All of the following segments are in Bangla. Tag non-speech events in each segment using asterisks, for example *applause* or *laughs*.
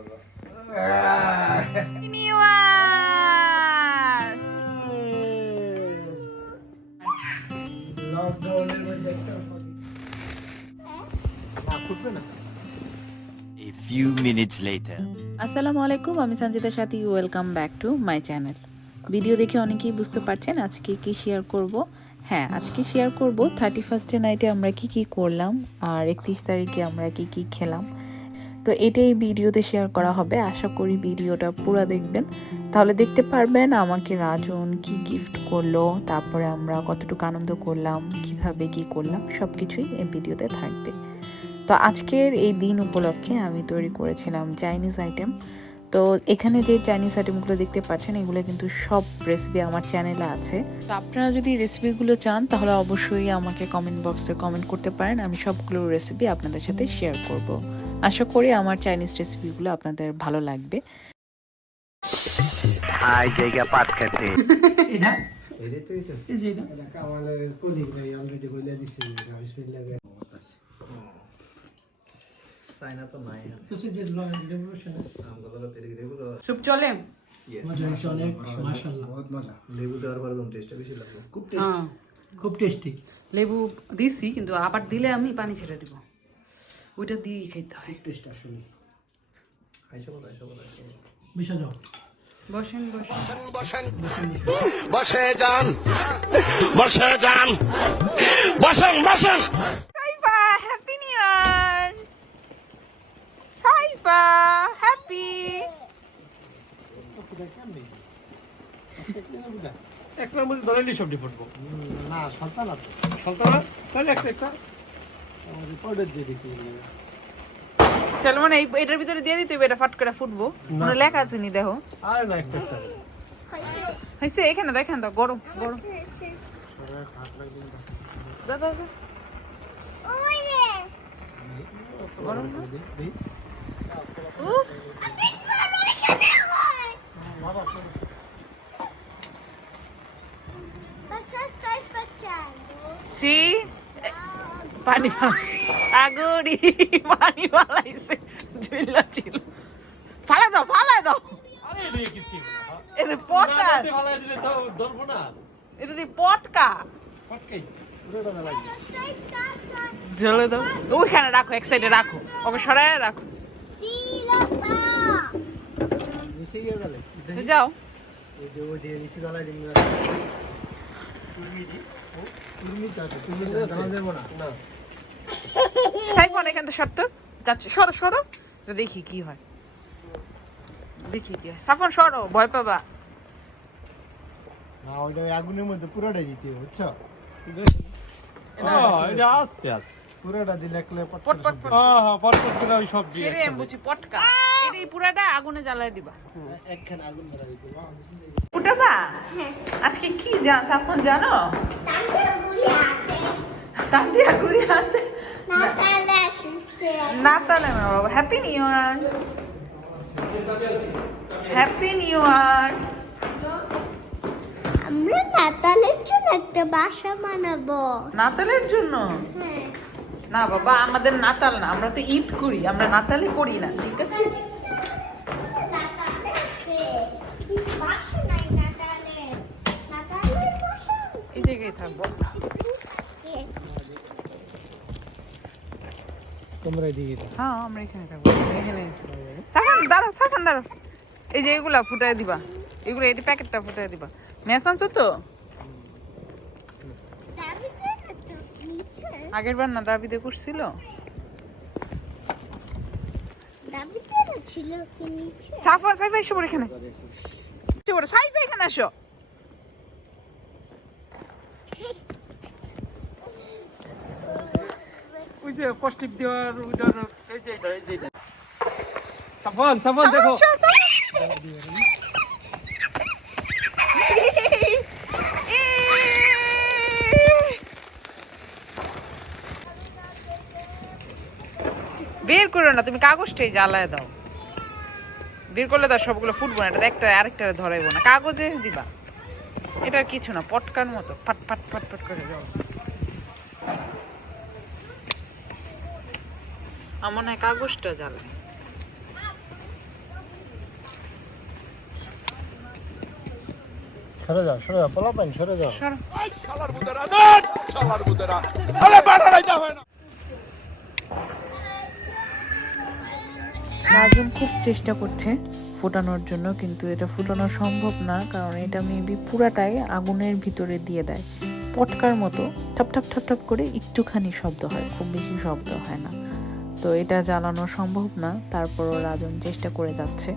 A few minutes later. আসসালামু আলাইকুম আমি Sanjita Sathi welcome back to my channel video দেখে অনেকেই বুঝতে পারছেন আজকে কি শেয়ার করব। হ্যাঁ আজকে শেয়ার করব। থার্টি ফার্স্টের নাইটে আমরা কি কি করলাম, আর একত্রিশ তারিখে আমরা কি কি খেলাম। তো এটাই ভিডিওতে শেয়ার করা হবে। আশা করি ভিডিওটা পুরো দেখবেন। তাহলে দেখতে পারবেন আমাকে রাজন কি গিফট করল, তারপরে আমরা কতটুকু আনন্দ করলাম, কীভাবে কি করলাম সব কিছুই এই ভিডিওতে থাকবে। তো আজকের এই দিন উপলক্ষে আমি তৈরি করেছিলাম চাইনিজ আইটেম তো এখানে যে চাইনিজ আইটেমগুলো দেখতে পাচ্ছেন, এগুলো কিন্তু সব রেসিপি আমার চ্যানেলে আছে। তো আপনারা যদি রেসিপিগুলো চান, তাহলে অবশ্যই আমাকে কমেন্ট বক্সে কমেন্ট করতে পারেন। আমি সবগুলো রেসিপি আপনাদের সাথে শেয়ার করব। আশা করি আমার চাইনিজ রেসিপিগুলো আপনাদের ভালো লাগবে। *laughs* সুপ চলে? খুব হ্যাঁ খুব টেস্টি লেবু দিছি কিন্তু আবার দিলে আমি পানি ছেড়ে দিব। ওইটা দিয়েই খেতে হয়। টেস্ট আসলে আইসা বলো আইসা বলো আইসা বলো। বিশা যাও। বসেন বসেন। বসে যান। বসে যান। বসেন বসেন। Saifa happy new year Saifa happy একটা ধরে সব ডিপোর্ট না সন্তান আছে সন্তান তাহলে একটা একটা। তাহলে মানে এই- এটার ভিতরে দিয়ে দিতে হবে এটা ফাট করে ফুটবো। মানে লেখা আছে নি দেখো। আর না একটা এখানে দেখেন তো গরম গরম। দাও। গরম না? পানি আগুরি পানি ফালাইছে। ঝুলা ছিল। ফালা দাও ফালা দাও। এটা পটাস ভালো দিলে তো ধরবো না। এটা দি পটকা। পটকাই। পুরোটা দাও। ওইখানে রাখো এক সাইডে রাখো। ওকে সরায় রাখো। নিচে গিয়ে জ্বালে। যাও। সাইফোন এখান থেকে সরতো। যাচ্ছে। সরো সরো। দেখি কি হয়। দেখি কি হয়। সাফন সরো। ভয় পাবা। না ওইটা আগুনের মধ্যে পুরোটাই দিতে বুঝছ? আস্তে আস্তে। পুরোটা দিলে একলে পট পট পট। পট হ্যাঁ হ্যাঁ পট পট করে ওই সব দিয়ে সেরে বুঝি পটকা। পুরাটা আগুনে জ্বালায় দিবা। একখানে আগুন ধরা দিতে ফুটাবা? আজকে কি যা সাফন জানো? তান্তিয়া গুড়ি হাতে। বাবা happy new year happy new year আমরা নাতালের জন্য একটা বাসা বানাবো। নাতালের জন্য? হ্যাঁ। না বাবা আমাদের নাতাল না আমরা তো ঈদ করি আমরা নাতালে করি না ঠিক আছে? এই থাকব। তোমরা দিকে হ্যাঁ আমরা এখানে থাকব। এখানে। দাঁড়াও সাফান দাঁড়াও। এই যে এগুলা ফুটাই দিবা। এগুলো এই প্যাকেটটা ফুটাই দিবা। ম্যাচ আনছো তো আগের বার না দাবিতে করছিল? সাফা সাইফা এসে পড়ে এখানে। এসে পড়ে সাইফা এখানে আসো। যে কষ্টিক দেওয়ার এই যে এটা, এই যে সাফন সাফন দেখো। বের করো না তুমি কাগজটাই জ্বালায় দাও। বের করলে তার সবগুলো ফুটবো না এটা একটা আরেকটা ধরাইবো না। কাগজে দিবা। এটা কিছু না পটকার মতো ফাট ফাট ফাট ফাট করে দাও আমার না কাগজটা জ্বালায়। খুব চেষ্টা করছে ফোটানোর জন্য কিন্তু এটা ফোটানো সম্ভব না কারণ এটা মেবি পুরাটাই আগুনের ভিতরে দিয়ে দেয়। পটকার মতো ঠপ ঠপ ঠপ ঠপ করে একটুখানি শব্দ হয় খুব বেশি শব্দ হয় না। তো এটা জ্বালানো সম্ভব না। তারপরও রাজন চেষ্টা করে যাচ্ছে।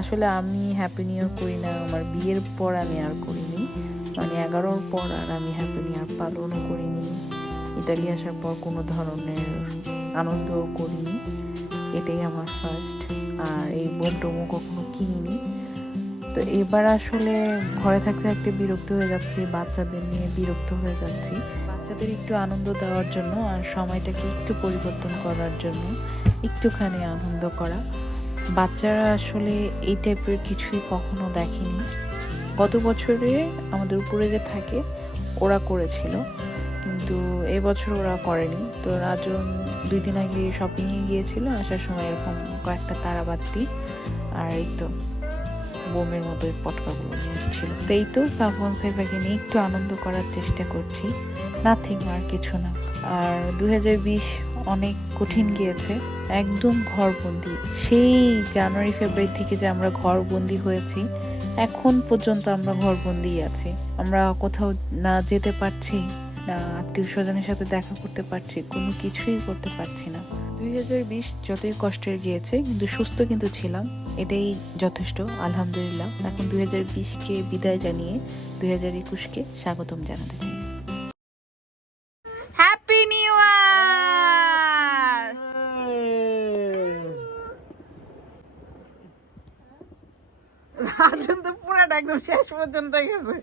আসলে আমি হ্যাপি নিউ ইয়ার করি না, আমার বিয়ের পর আমি আর করিনি। মানে এগারোর পর আর আমি হ্যাপি নিউ ইয়ার পালনও করিনি। ইতালি আসার পর কোনো ধরনের আনন্দও করিনি। এটাই আমার ফার্স্ট আর এই বোম কখনো কিনিনি। তো এবার আসলে ঘরে থাকতে থাকতে বিরক্ত হয়ে যাচ্ছি, বাচ্চাদের নিয়ে বিরক্ত হয়ে যাচ্ছি। বাচ্চাদের একটু আনন্দ দেওয়ার জন্য আর সময়টাকে একটু পরিবর্তন করার জন্য একটুখানি আনন্দ করা। বাচ্চারা আসলে এই টাইপের কিছুই কখনো দেখেনি। গত বছরে আমাদের উপরে যে থাকে, ওরা করেছিল। কিন্তু এবছর ওরা করেনি। তো রাজন দুই দিন আগে শপিংয়ে গিয়েছিল, আসার সময় এরকম কয়েকটা তারাবাতি আর এই তো বোমের মতো পটকাগুলো নিয়ে এসেছিল। তো এই তো সাফন সাইফাকে নিয়ে একটু আনন্দ করার চেষ্টা করছি। নাথিং আর কিছু না। আর দুই হাজার বিশ অনেক কঠিন গিয়েছে। একদম ঘরবন্দি। সেই জানুয়ারি, ফেব্রুয়ারি থেকে যে আমরা ঘরবন্দি হয়েছি, এখন পর্যন্ত আমরা ঘরবন্দি আছি। আমরা কোথাও না যেতে পারছি, না আত্মীয় স্বজনের সাথে দেখা করতে পারছি, কোনো কিছুই করতে পারছি না। দুই হাজার বিশ যতই কষ্টের গিয়েছে, কিন্তু সুস্থ কিন্তু ছিলাম। এটাই যথেষ্ট, আলহামদুলিল্লাহ। এখন দুই হাজার বিশকে বিদায় জানিয়ে দুই হাজার একুশকে স্বাগতম জানাতে চাই হ্যাপি নিউ ইয়ার রাজন তো পুরাটা একদম শেষ পর্যন্ত গেছে।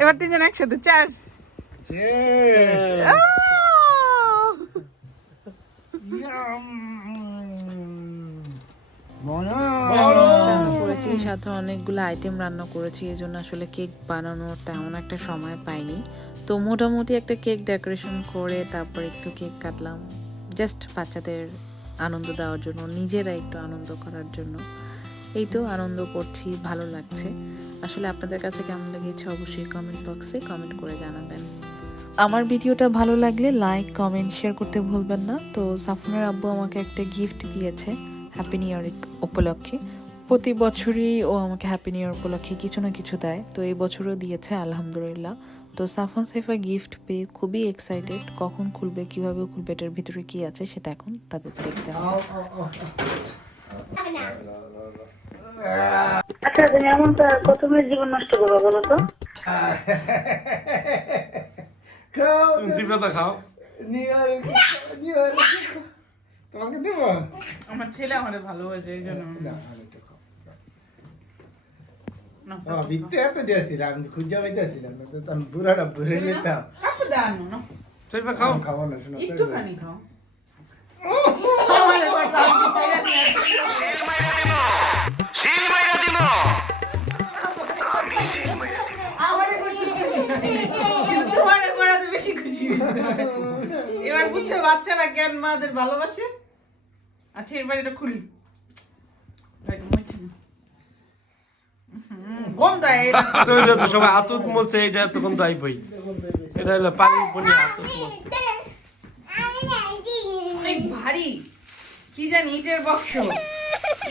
এবার তিনজন একসাথে চার্জ করেছি সাথে অনেকগুলো আইটেম রান্না করেছি এই জন্য আসলে কেক বানানোর তেমন একটা সময় পাইনি। তো মোটামুটি একটা কেক ডেকোরেশন করে তারপর একটু কেক কাটলাম জাস্ট বাচ্চাদের আনন্দ দেওয়ার জন্য নিজেরা একটু আনন্দ করার জন্য। এই তো আনন্দ করছি, ভালো লাগছে। আসলে আপনাদের কাছে কেমন লেগেছে অবশ্যই কমেন্ট বক্সে কমেন্ট করে জানাবেন। আমার ভিডিওটা ভালো লাগলে লাইক কমেন্ট শেয়ার করতে ভুলবেন না। তো সাফনের আব্বু আমাকে একটা গিফট দিয়েছে হ্যাপি নিউ ইয়ার উপলক্ষে। প্রতি বছরই ও আমাকে হ্যাপি নিউ ইয়ার উপলক্ষে কিছু না কিছু দেয়। তো এই বছরও দিয়েছে, আলহামদুলিল্লাহ। তো সাফন সাইফা গিফট পেয়ে খুবই এক্সাইটেড কখন খুলবে, কীভাবে খুলবে, এটার ভিতরে কি আছে, সেটা এখন তাদের দেখতে হবে। আচ্ছা তুমি এমনটা কত মেয়ের জীবন নষ্ট করব বলো তো। খাও তোমাকে দেব? আমার ছেলে আমারে ভালোবাসে এই জন্য। না, ভিত্তি এত দিয়েছিলাম আমি খুঁজে পাইতেছিলাম না তো আমি বুড়াটা নিতাম খাও। খাব না শোনো একটুখানি খাও। এবার বুঝছ, বাচ্চারা কেন মাদের ভালোবাসে? আচ্ছা এবার এটা খুলি। সবাই আতুত মোছে এটা তখন তো আইবই এটা হলো পানি পনি আতুত মোছে অনেক ভারী। কি জানি ইটের বক্স।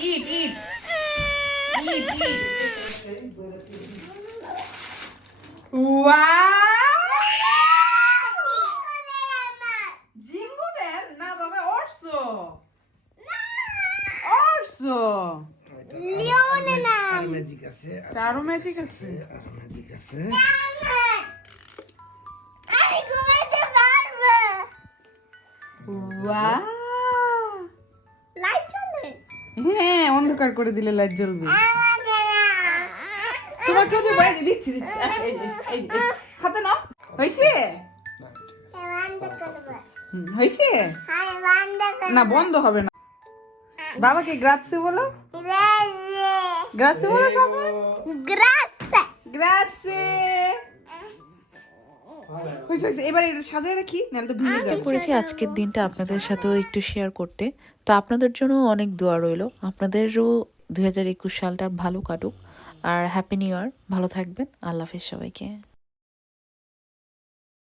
ইট ইট। ইট ইট। জিঙ্গু বেল? না বাবা অর্সো। অর্সো। ম্যাজিক আছে আরও ম্যাজিক আছে আর ম্যাজিক আছে। লাইট চলে হ্যাঁ অন্ধকার করে দিলে লাইট জ্বলবে। এই যে দিচ্ছি দিচ্ছি। হাতে নাও। হয়েছে? হয়েছে? হ্যাঁ না বন্ধ হবে না। বাবাকে গ্রাৎসে বলো। গ্রাৎসে বলো গ্রাসে গ্রাৎসে হয়েছে হয়েছে এবার এটা সাজায় রাখি নাহলে তো ভিজে যাবে। করেছি আজকের দিনটা আপনাদের সাথেও একটু শেয়ার করতে। তো আপনাদের জন্য অনেক দোয়া রইল। আপনাদেরও দুই হাজার একুশ সালটা ভালো কাটুক। আর হ্যাপি নিউ ইয়ার ভালো থাকবেন। আল্লাহ হাফিজ সবাইকে।